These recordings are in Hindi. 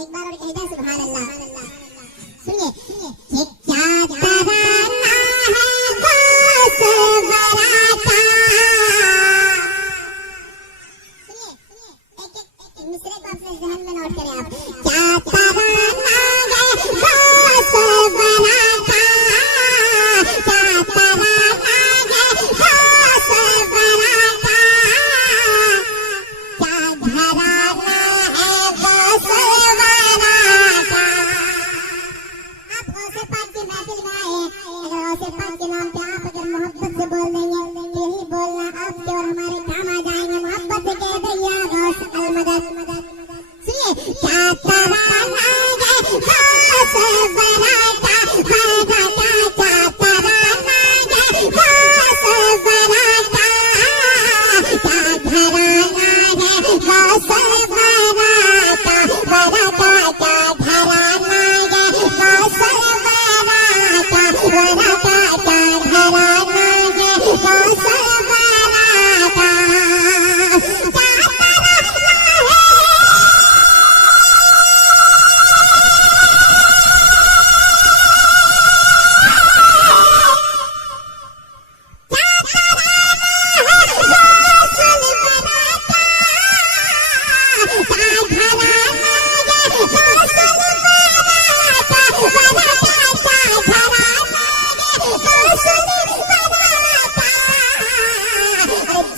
एक बार और कह दे सुभान अल्लाह। सुनिए, ये क्या तराना है बस बराता। सुनिए, एक मिसरे को अपने ज़हन में नोट करें आप। क्या तराना है बस बराता, क्या तराना है बस बराता, क्या घराना है बस बराता। आप गौसे पाक की महफिल में आए हैं, अगर गौसे पाक के नाम पे आप अगर मोहब्बत से बोल देंगे, यही बोलना आपके और हमारे काम आ जाएंगे। मोहब्बत से कह दैया गौस अल मदद। सुनिए, क्या तराना है बस बराता, बराता, क्या तराना है बस बराता, क्या घराना है बस बराता, बराता, क्या घराना है बस बराता, बराता, क्या घराना है बस बराता।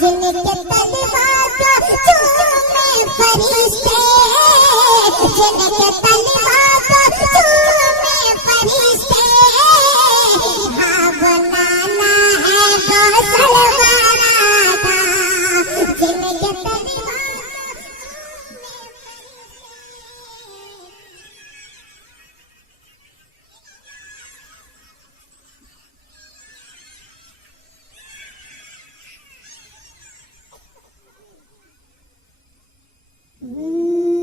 जिनके तलवार को चूमे फरिश्ते, जिनके तलवार को चूमे फरिश्ते, हाँ बनाना है गौसल बराता, जिनके तलवार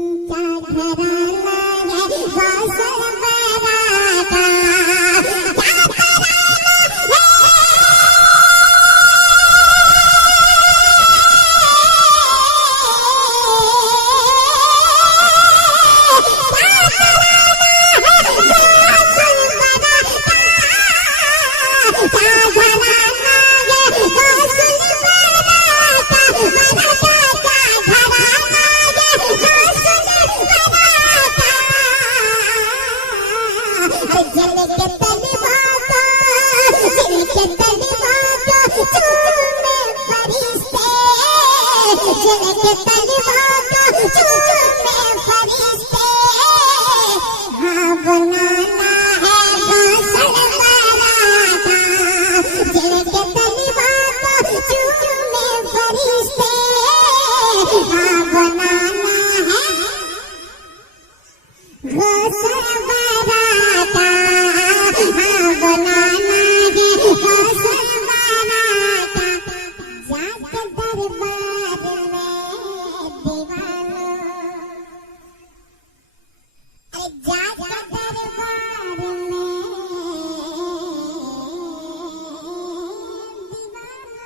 क्या घराना है बस बराता, क्या जिनके तलवार को चूमे फरिश्ते, हाँ बनाना है गौसल बराता, जिनके तलवार को चूमे फरिश्ते, हाँ बनाना है गौसल बराता, हाँ बनाना है गौसल बराता। जाके दरबार में दीवानो, अरे जाके दरबार में दीवानो,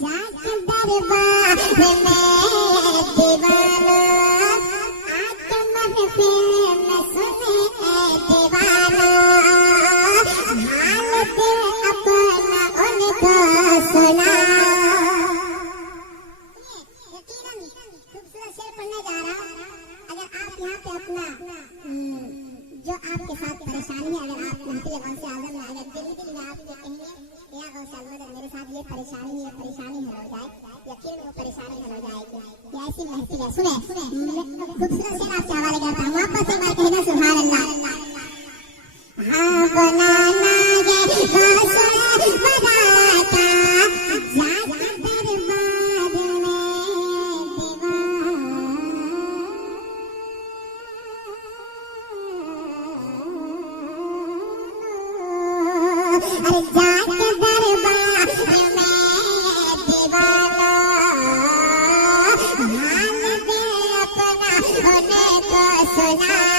जाके दरबार में दीवानो, आके महफिल में सुने दीवानो, हाल दिल अपना उनको सुना। खूबसूरत शेर पढ़ने जा रहा। अगर आप यहाँ पे अपना जो आपके साथ परेशानी है, अगर आप महफिल गौसे आज़म में अगर दिल में आप ये कहेंगे या गौसे अल मदद मेरे साथ ये परेशानी हल हो जाए, यकीन में वो परेशानी हल हो जाएगी। ये ऐसी महफिल है। सुने, खूबसूरत शेर आपके हवाले करता हूँ, वापस एक बार कहना सुभान अल्लाह। हाँ बनाना है गौसल बराता, जाके दरबार में अरे जाके दरबार में दीवानो, हाल दे अपना उन्हें को सुना।